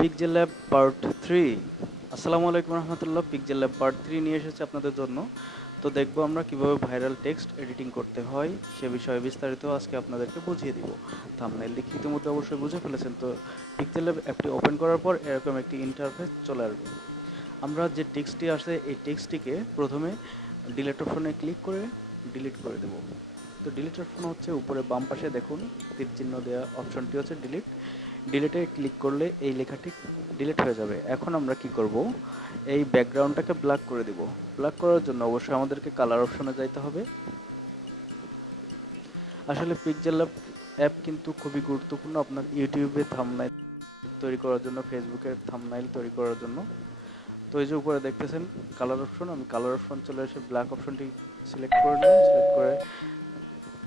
Pixel lab part 3। আসসালামু আলাইকুম রহমতুল্লাহ। Pixel lab part 3 নিয়ে এসেছে আপনাদের জন্য। তো দেখবো আমরা কিভাবে ভাইরাল টেক্সট এডিটিং করতে হয় সে বিষয়ে বিস্তারিত আজকে আপনাদেরকে বুঝিয়ে দিব। থাম্বনেল দেখে ইতিমধ্যে অবশ্যই বুঝে ফেলেছেন। তো পিকজেল ল্যাব অ্যাপটি ওপেন করার পর এরকম একটি ইন্টারফেস চলে আসবে। আমরা যে টেক্সটটি আসে এই টেক্সটটিকে প্রথমে ডিলিট অপশনে ক্লিক করে ডিলিট করে দেব। তো ডিলিট অপশন হচ্ছে উপরে বাম পাশে দেখুন তীর চিহ্ন দেওয়া অপশনটি হচ্ছে ডিলিট। ডিলিটে ক্লিক করলে এই লেখাটি ডিলিট হয়ে যাবে। এখন আমরা কি করব, এই ব্যাকগ্রাউন্ডটাকে ব্ল্যাক করে দিব। ব্ল্যাক করার জন্য অবশ্যই আমাদেরকে কালার অপশনে যাইতে হবে। আসলে পিক্সেল অ্যাপ কিন্তু খুবই গুরুত্বপূর্ণ আপনার ইউটিউবে থাম্বনেল তৈরি করার জন্য, ফেসবুকের থাম্বনেল তৈরি করার জন্য। তো এই যে উপরে দেখতেছেন কালার অপশন, আমি কালার অপশন চলে এসে ব্ল্যাক অপশনটি সিলেক্ট করে নিলাম। সিলেক্ট করে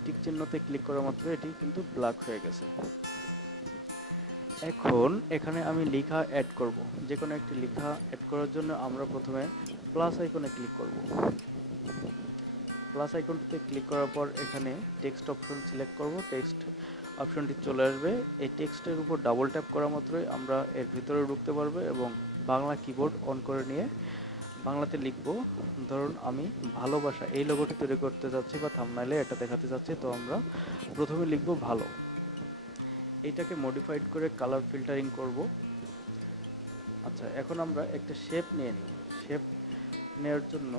টিক চিহ্নতে ক্লিক করা মাত্র এটি কিন্তু ব্ল্যাক হয়ে গেছে। এখন এখানে আমি লেখা অ্যাড করব। যে কোনো একটি লেখা অ্যাড করার জন্য আমরা প্রথমে প্লাস আইকনে ক্লিক করব। প্লাস আইকনটিতে ক্লিক করার পর এখানে টেক্সট অপশন সিলেক্ট করব। টেক্সট অপশনটি চলে আসবে। এই টেক্সটের উপর ডাবল ট্যাপ করা মাত্রই আমরা এর ভিতরে ঢুকতে পারবো এবং বাংলা কিবোর্ড অন করে নিয়ে বাংলাতে লিখব। ধরুন আমি ভালোবাসা এই লোগোটি তৈরি করতে যাচ্ছি বা থাম্বনেইলে এটা দেখাতে যাচ্ছি। তো আমরা প্রথমে লিখব ভালো। এইটাকে মডিফাইড করে কালার ফিল্টারিং করব। আচ্ছা, এখন আমরা একটা শেপ নিয়ে নিই। শেপ নেওয়ার জন্য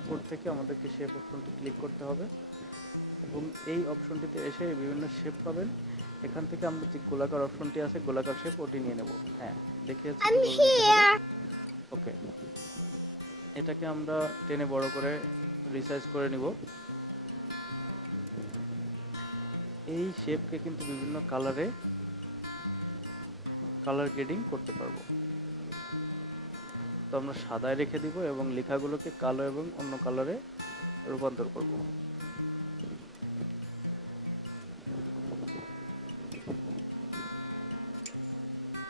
উপর থেকে আমাদেরকে শেপ অপশনটি ক্লিক করতে হবে এবং এই অপশনটিতে এসে বিভিন্ন শেপ পাবেন। এখান থেকে আমরা যে গোলাকার অপশনটি আছে গোলাকার শেপ ওটি নিয়ে নেব। হ্যাঁ, দেখিয়েছি কিভাবে নিতে হবে। ওকে, এটাকে আমরা টেনে বড় করে রিসাইজ করে নিব। এই শেপকে কিন্তু বিভিন্ন কালারে কালার গ্রেডিং করতে পারবো। তো আমরা সাদায় রেখে দিব এবং লেখাগুলোকে কালো এবং অন্য কালারে রূপান্তর করব।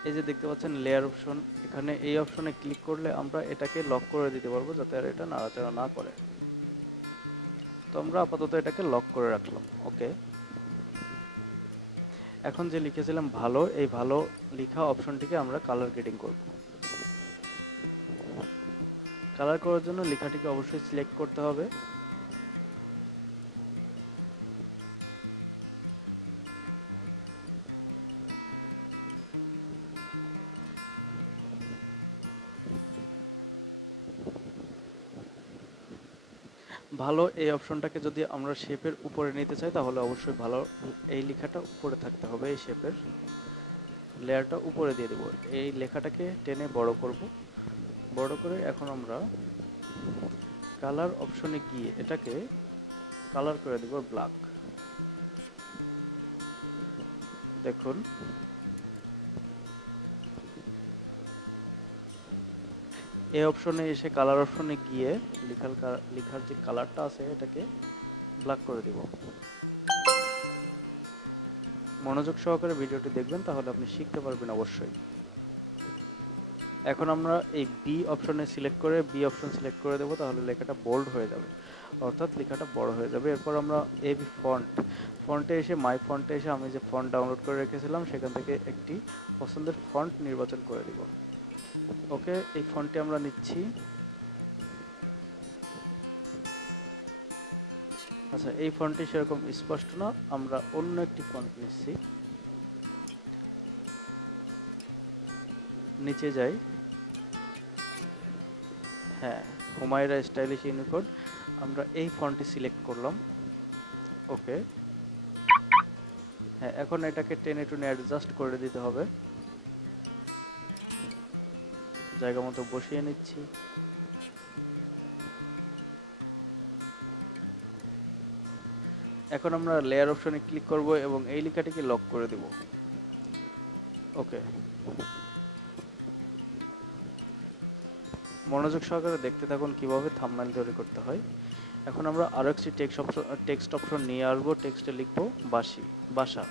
এই যে দেখতে পাচ্ছেন লেয়ার অপশন, এখানে এই অপশনে ক্লিক করলে আমরা এটাকে লক করে দিতে পারবো যাতে আর এটা নাড়াচাড়া না করে। তো আমরা আপাতত এটাকে লক করে রাখলাম। ওকে, এখন যে লিখেছিলাম ভালো, এই ভালো লেখা অপশনটিকে আমরা কালার গ্রেডিং করব। কালার করার জন্য লেখাটিকে অবশ্যই সিলেক্ট করতে হবে। ভালো এই অপশনটাকে যদি আমরা শেপের উপরে নিতে চাই তাহলে অবশ্যই ভালো এই লেখাটা উপরে থাকতে হবে। এই শেপের লেয়ারটা উপরে দিয়ে দেব। এই লেখাটাকে টেনে বড় করব। বড় করে এখন আমরা কালার অপশনে গিয়ে এটাকে কালার করে দেব ব্ল্যাক। দেখুন এই অপশনে এসে কালার অপশনে গিয়ে লেখার যে কালারটা আছে এটাকে ব্ল্যাক করে দিব। মনোযোগ সহকারে ভিডিওটি দেখবেন তাহলে আপনি শিখতে পারবেন অবশ্যই। এখন আমরা এই বি অপশনে সিলেক্ট করে বি অপশন সিলেক্ট করে দেবো, তাহলে লেখাটা বোল্ড হয়ে যাবে, অর্থাৎ লেখাটা বড় হয়ে যাবে। এরপর আমরা এই ফন্টে এসে মাই ফন্টে এসে আমি যে ফন্ট ডাউনলোড করে রেখেছিলাম সেখান থেকে একটি পছন্দের ফন্ট নির্বাচন করে দিব। ওকে, এই ফন্টটি আমরা নিচ্ছি। আচ্ছা, এই ফন্টটি সেরকম স্পষ্ট না, আমরা অন্য একটি ফন্ট নিচ্ছি। নিচে যাই। হ্যাঁ, হুমায়রা স্টাইলিশ ইউনিকোড, আমরা এই ফন্টটি সিলেক্ট করলাম। ওকে, হ্যাঁ, এখন এটাকে টেনে টুনে অ্যাডজাস্ট করে দিতে হবে। জায়গা মতো বসিয়ে নিচ্ছি। এখন আমরা লেয়ার অপশনে ক্লিক করব এবং এই লেখাটিকে লক করে দেব। ওকে, মনোযোগ সহকারে দেখতে থাকুন কিভাবে থাম্বনেল তৈরি করতে হয়। এখন আমরা আরও একটি টেক্সট অপশন নিয়ে আসবো। টেক্সটে লিখব বাসা,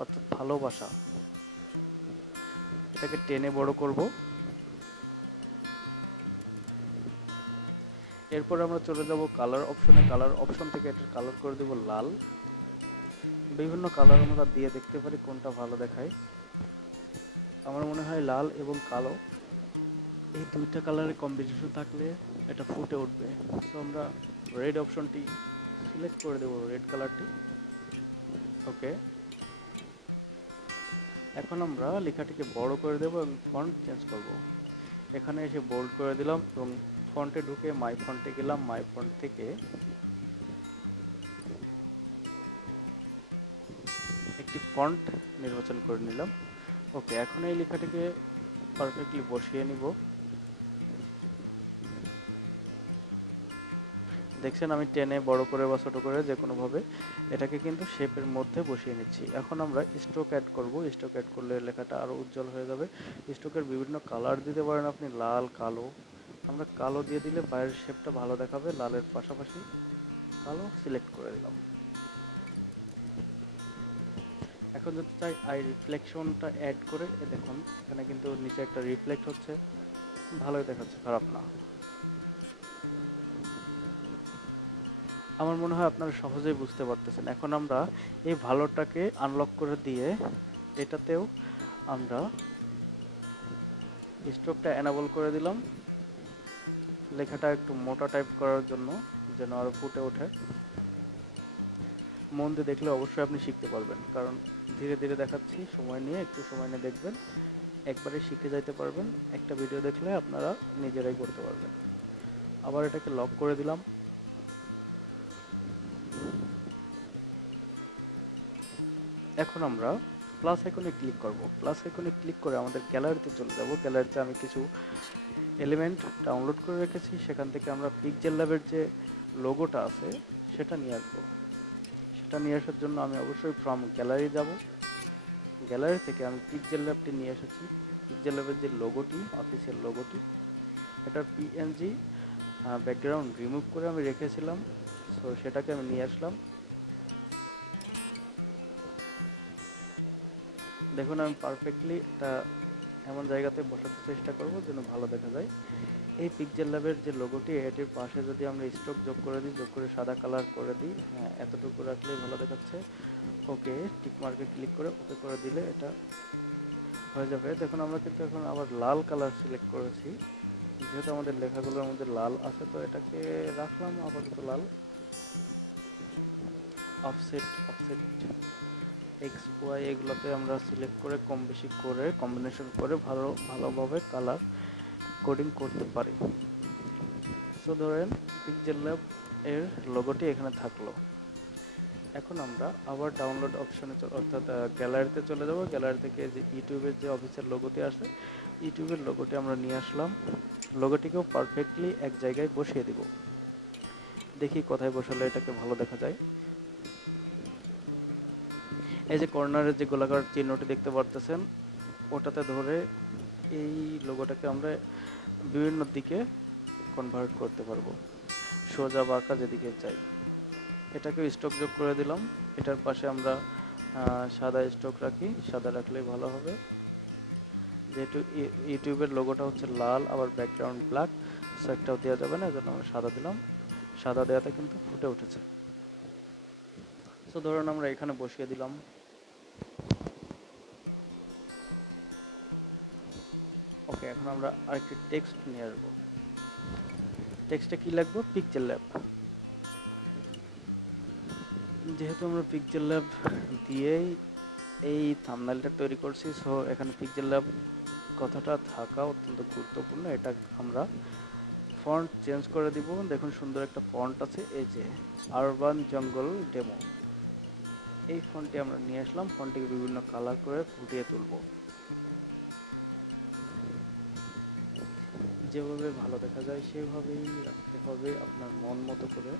অর্থাৎ ভালোবাসা। এটাকে টেনে বড় করব। এরপর আমরা চলে যাব কালার অপশনে। কালার অপশন থেকে এটার কালার করে দেব লাল। বিভিন্ন কালার আমরা দিয়ে দেখতে পারি কোনটা ভালো দেখায়। আমার মনে হয় লাল এবং কালো এই দুইটা কালারের কম্বিনেশন থাকলে এটা ফুটে উঠবে। সো আমরা রেড অপশনটি সিলেক্ট করে দেবো, রেড কালারটি। ওকে, এখন আমরা লেখাটিকে বড় করে দেবো এবং ফন্ট চেঞ্জ করব। এখানে এসে বোল্ড করে দিলাম এবং ফন্টে ঢুকে মাই ফন্টে গেলাম। মাই ফন্ট থেকে একটি ফন্ট নির্বাচন করে নিলাম। ওকে, এখন এই লেখাটিকে পারফেক্টলি বসিয়ে নিব। দেখছেন আমি টেনে বড় করে বা ছোটো করে যে কোনোভাবে এটাকে কিন্তু শেপের মধ্যে বসিয়ে নিচ্ছি। এখন আমরা স্ট্রোক অ্যাড করব। স্ট্রোক অ্যাড করলে লেখাটা আরও উজ্জ্বল হয়ে যাবে। স্ট্রোকের বিভিন্ন কালার দিতে পারেন আপনি, লাল, কালো। আমরা কালো দিয়ে দিলে বাইরের শেপটা ভালো দেখাবে। লালের পাশাপাশি কালো সিলেক্ট করে দিলাম। এখন যদি চাই আই রিফ্লেকশনটা অ্যাড করে, দেখুন এখানে কিন্তু নিচে একটা রিফ্লেক্ট হচ্ছে, ভালোই দেখাচ্ছে, খারাপ না। আমার মনে হয় আপনারা সহজেই বুঝতে পারতেছেন। এখন আমরা এই ভালোটাকে আনলক করে দিয়ে এটাতেও আমরা স্ট্রোকটা এনাবল করে দিলাম, লেখাটা একটু মোটা টাইপ করার জন্য, যেন আরও ফুটে ওঠে। মন দিয়ে দেখলে অবশ্যই আপনি শিখতে পারবেন, কারণ ধীরে ধীরে দেখাচ্ছি, সময় নিয়ে, একটু সময় নিয়ে দেখবেন, একবারে শিখে যাইতে পারবেন। একটা ভিডিও দেখলে আপনারা নিজেরাই করতে পারবেন। আবার এটাকে লক করে দিলাম। এখন আমরা প্লাস আইকনে ক্লিক করব। প্লাস আইকনে ক্লিক করে আমাদের গ্যালারিতে চলে যাব। গ্যালারিতে আমি কিছু এলিমেন্ট ডাউনলোড করে রেখেছি, সেখান থেকে আমরা পিক্সেল ল্যাবের যে লোগোটা আছে সেটা নিয়ে আসবো। সেটা নিয়ে আসার জন্য আমি অবশ্যই ফ্রম গ্যালারি যাব। গ্যালারি থেকে আমি পিক্সেল ল্যাবটি নিয়ে এসেছি। পিক্সেল ল্যাবের যে লোগোটি, অফিসিয়াল লোগোটি, এটার পিএনজি ব্যাকগ্রাউন্ড রিমুভ করে আমি রেখেছিলাম। সো সেটাকে আমি নিয়ে আসলাম। দেখুন আমি পারফেক্টলি এটা এমন জায়গাতে বসাতে চেষ্টা করব যেন ভালো দেখা যায়। এই পিক্সেল ল্যাবের যে লোগোটি, এটির পাশে যদি আমরা স্ট্রোক যোগ করে দিই, যোগ করে সাদা কালার করে দিই, হ্যাঁ এতটুকু রাখলেই ভালো দেখাচ্ছে। ওকে, টিক মার্কে ক্লিক করে ওকে করে দিলে এটা হয়ে যাবে। দেখুন আমরা কিন্তু এখন আবার লাল কালার সিলেক্ট করেছি, যেহেতু আমাদের লেখাগুলোর মধ্যে লাল আছে, তো এটাকে রাখলাম আপাতত লাল। অফসেট এক্স ওয়াই এগুলোতে আমরা সিলেক্ট করে কম বেশি করে কম্বিনেশন করে ভালোভাবে কালার কোডিং করতে পারি। সো ধরেন পিক্সেল ল্যাব এর লোগোটি এখানে থাকলো। এখন আমরা আবার ডাউনলোড অপশনে অর্থাৎ গ্যালারিতে চলে যাব। গ্যালারি থেকে যে ইউটিউবের যে অফিসের লোগোটি আছে, ইউটিউবের লোগোটি আমরা নিয়ে আসলাম। লোগোটিকেও পারফেক্টলি এক জায়গায় বসিয়ে দিব। দেখি কোথায় বসালে এটাকে ভালো দেখা যায়। এই যে কর্নারের যে গোলাকার চিহ্নটি দেখতে পারতেছেন, ওটাতে ধরে এই লোগোটাকে আমরা বিভিন্ন দিকে কনভার্ট করতে পারবো, সোজা বাঁকা যেদিকে চাই। এটাকে স্ট্রোক যোগ করে দিলাম। এটার পাশে আমরা সাদা স্ট্রোক রাখি, সাদা রাখলেই ভালো হবে। যেহেতু ইউটিউবের লোগোটা হচ্ছে লাল, আবার ব্যাকগ্রাউন্ড ব্ল্যাক, সো একটাও দেওয়া যাবে না, এজন্য আমরা সাদা দিলাম। সাদা দেওয়াতে কিন্তু ফুটে উঠেছে। সো ধরুন আমরা এখানে বসিয়ে দিলাম। ওকে, এখন আমরা আরেকটি টেক্সট নিয়ে আসবো। টেক্সটে কি লিখবো? Pixel lab. যেহেতু আমরা পিক্সেল ল্যাব দিয়েই এই থাম্বনেলটা তৈরি করছি, সো এখানে পিক্সেল ল্যাব কথাটা থাকা অত্যন্ত গুরুত্বপূর্ণ। এটা আমরা ফন্ট চেঞ্জ করে দিব। দেখুন সুন্দর একটা ফন্ট আছে, এই যে আরবান জঙ্গল ডেমো, এই ফন্টটি আমরা নিয়ে আসলাম। ফন্টটিকে বিভিন্ন কালার করে ফুটিয়ে তুলব, যেভাবে ভালো দেখা যায় সেভাবেই রাখতে হবে আপনার মন মতো করে।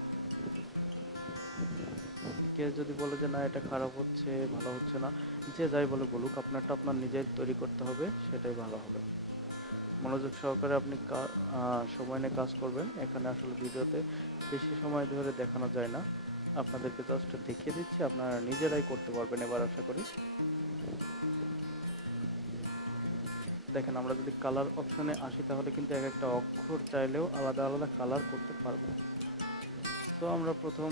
কেউ যদি বলে যে না এটা খারাপ হচ্ছে, ভালো হচ্ছে না, যে যাই বলে বলুক, আপনারটা আপনার নিজের তৈরি করতে হবে, সেটাই ভালো হবে। মনোযোগ সহকারে আপনি সময় নিয়ে কাজ করবেন। এখানে আসলে ভিডিওতে বেশি সময় ধরে দেখানো যায় না, আপনাদেরকে জাস্ট দেখিয়ে দিচ্ছি, আপনারা নিজেরাই করতে পারবেন এবার আশা করি। দেখেন আমরা যদি কালার অপশনে আসি, তাহলে কিন্তু এক একটা অক্ষর চাইলেও আলাদা আলাদা কালার করতে পারবো। তো আমরা প্রথম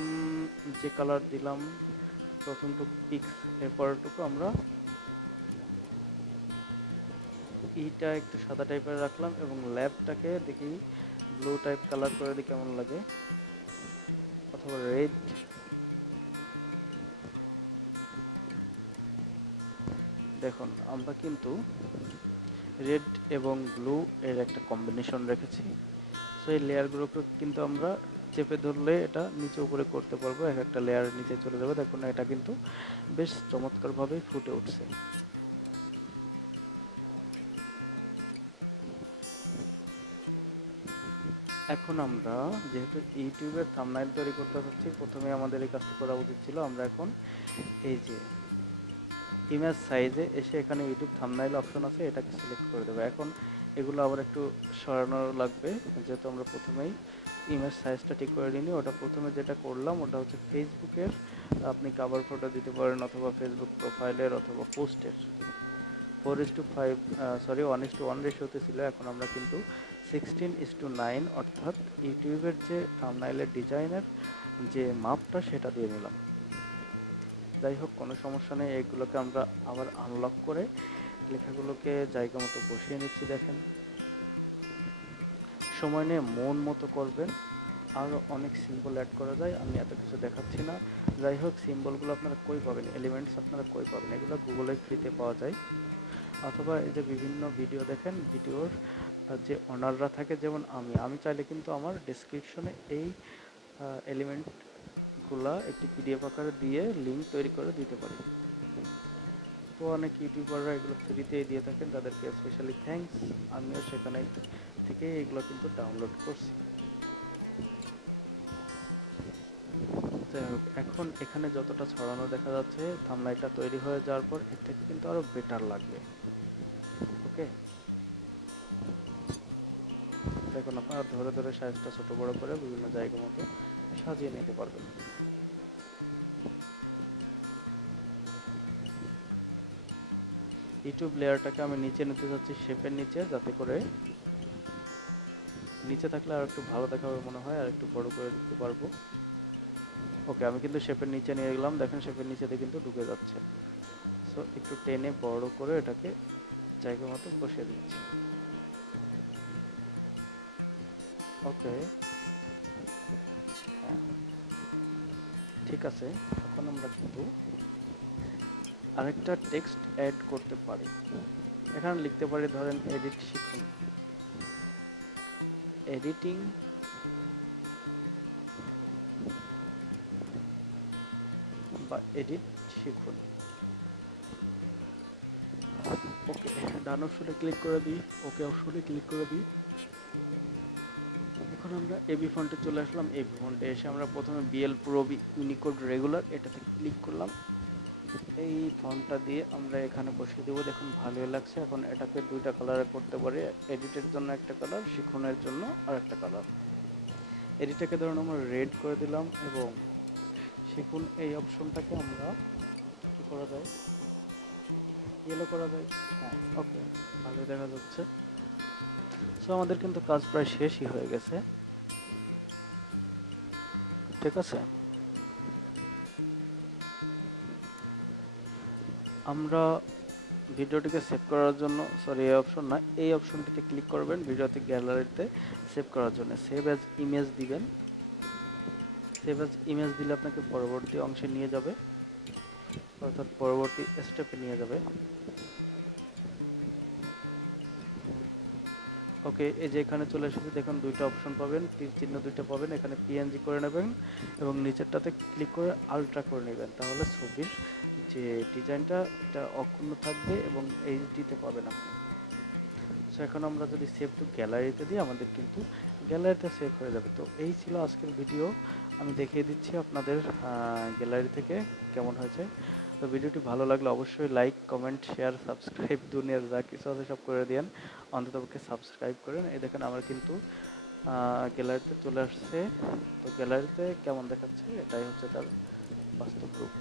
যে কালার দিলাম, প্রথম তো পিক্স, এরপরটুকু আমরা ইটা একটু সাদা টাইপের রাখলাম এবং ল্যাবটাকে দেখি ব্লু টাইপ কালার করে দিই কেমন লাগে, অথবা রেড। দেখুন আমরা কিন্তু রেড এবং ব্লু এর একটা কম্বিনেশন রেখেছি। সো এই লেয়ারগুলোকে কিন্তু আমরা চেপে ধরলে এটা নিচে উপরে করতে পারবো, এক একটা লেয়ার নিচে চলে যাবে। দেখুন এটা কিন্তু বেশ চমৎকারভাবেই ফুটে উঠছে। এখন আমরা যেহেতু ইউটিউবের থাম্বনেইল তৈরি করতে চাচ্ছি, প্রথমে আমাদের এই কাজটা করা উচিত ছিল। আমরা এখন এই যে ইমেজ সাইজে এসে এখানে ইউটিউব থাম্বনেইল অপশন আছে, এটাকে সিলেক্ট করে দেবো। এখন এগুলো আবার একটু সরানো লাগবে, যেহেতু আমরা প্রথমেই ইমেজ সাইজটা ঠিক করে নিই। ওটা প্রথমে যেটা করলাম ওটা হচ্ছে ফেসবুকের, আপনি কভার ফটো দিতে পারেন, অথবা ফেসবুক প্রোফাইলের, অথবা পোস্টের 4:5 সরি 1:1 রেশিওতে ছিল। এখন আমরা কিন্তু 16:9 অর্থাৎ ইউটিউবের যে থাম্বনেইলের ডিজাইনের যে মাপটা সেটা দিয়ে নিলাম। যাই হোক, কোনো সমস্যা নেই। এইগুলোকে আমরা আবার আনলক করে লেখাগুলোকে জায়গা মতো বসিয়ে নিচ্ছি। দেখেন, সময় নিয়ে মন মতো করবেন। আরও অনেক সিম্বল অ্যাড করা যায়, আমি এত কিছু দেখাচ্ছি না। যাই হোক, সিম্বলগুলো আপনারা কই পাবেন, এলিমেন্টস আপনারা কই পাবেন, এগুলো গুগলে ফ্রিতে পাওয়া যায়। অথবা এই যে বিভিন্ন ভিডিও দেখেন, ভিডিওর যে অনাররা থাকে, যেমন আমি চাইলে কিন্তু আমার ডেসক্রিপশনে এই এলিমেন্টগুলা একটি পিডিএফ আকারে দিয়ে লিঙ্ক তৈরি করে দিতে পারি। তো অনেক ইউটিউবাররা এগুলো ফ্রিতেই দিয়ে থাকেন, তাদেরকে স্পেশালি থ্যাঙ্কস। আমিও সেখানে থেকে এগুলো কিন্তু ডাউনলোড করছি। যাই হোক, এখন এখানে যতটা ছড়ানো দেখা যাচ্ছে, থাম্বনেইলটা তৈরি হয়ে যাওয়ার পর এর থেকে কিন্তু আরও বেটার লাগবে। ওকে, দেখুন আপনারা ধরে ধরে সাইজটা ছোট বড় করে বিভিন্ন জায়গা মতো সাজিয়ে নিতে পারবেন। ইউটিউব লেয়ারটাকে আমি নিচে নিতে চাচ্ছি, শেপের নিচে, যাতে করে নিচে থাকলে আর একটু ভালো দেখাবে মনে হয়, আর একটু বড় করে দিতে পারবো। ওকে, আমি কিন্তু শেপের নিচে নিয়ে গেলাম, দেখেন শেপের নিচেতে কিন্তু ঢুকে যাচ্ছে। সো একটু টেনে বড় করে এটাকে জায়গা মতো বসিয়ে দিচ্ছি। ওকে, হ্যাঁ, ঠিক আছে। এখন আমরা কিন্তু আরেকটা টেক্সট অ্যাড করতে পারি। এখানে লিখতে পারি, ধরেন এডিট শিখুন, এডিটিং বা এডিট শিখুন। ওকে, ডান অপশনে ক্লিক করে দিই, ওকে অপশনে ক্লিক করে দিই। এখন আমরা এবি ফন্টে চলে আসলাম। এবি ফন্টে এসে আমরা প্রথমে বিএল প্রো ইউনিকোড রেগুলার এটাতে ক্লিক করলাম। এই ফন্টটা দিয়ে আমরা এখানে বসিয়ে দেবো। দেখুন ভালোই লাগছে। এখন এটাকে দুইটা কালারে করতে পারি, এডিটের জন্য একটা কালার, শিখনের জন্য আর একটা কালার। এডিটটাকে ধরুন আমরা রেড করে দিলাম, এবং শিখুন এই অপশনটাকে আমরা কি করা যায়, ইয়েলো করা যায়। হ্যাঁ, ওকে, ভালোই দেখা যাচ্ছে। সো আমাদের কিন্তু কাজ প্রায় শেষই হয়ে গেছে। ঠিক আছে, আমরা ভিডিওটিকে সেভ করার জন্য, সরি এই অপশন না, এই অপশনটিতে ক্লিক করবেন, ভিডিওতে গ্যালারিতে সেভ করার জন্য সেভ অ্যাজ ইমেজ দিবেন। সেভ অ্যাজ ইমেজ দিলে আপনাকে পরবর্তী অংশে নিয়ে যাবে, অর্থাৎ পরবর্তী স্টেপে নিয়ে যাবে। ওকে, এই যে এখানে চলে এসেছে, দেখুন দুইটা অপশন পাবেন, তীর চিহ্ন দুইটা পাবেন। এখানে পিএনজি করে নেবেন এবং নিচেরটাতে ক্লিক করে আলট্রা করে নেবেন, তাহলে ছবির যে ডিজাইনটা এটা অক্ষুণ্ণ থাকবে এবং এইচডিতে পাবেন আপনি। সো এখন আমরা যদি সেভ টু গ্যালারিতে দিই, আমাদের কিন্তু গ্যালারিতে সেভ হয়ে যাবে। তো এই ছিল আজকের ভিডিও, আমি দেখিয়ে দিচ্ছি আপনাদের গ্যালারি থেকে কেমন হয়েছে। তো ভিডিওটি ভালো লাগলে অবশ্যই লাইক, কমেন্ট, শেয়ার, সাবস্ক্রাইব, দুনিয়ার যা কিছু আছে সব করে দিন। অন্ততপক্ষে সাবস্ক্রাইব করেন। এই দেখেন আমার কিন্তু গ্যালারিতে চলে আসছে। তো গ্যালারিতে কেমন দেখাচ্ছে, এটাই হচ্ছে তার বাস্তব রূপ।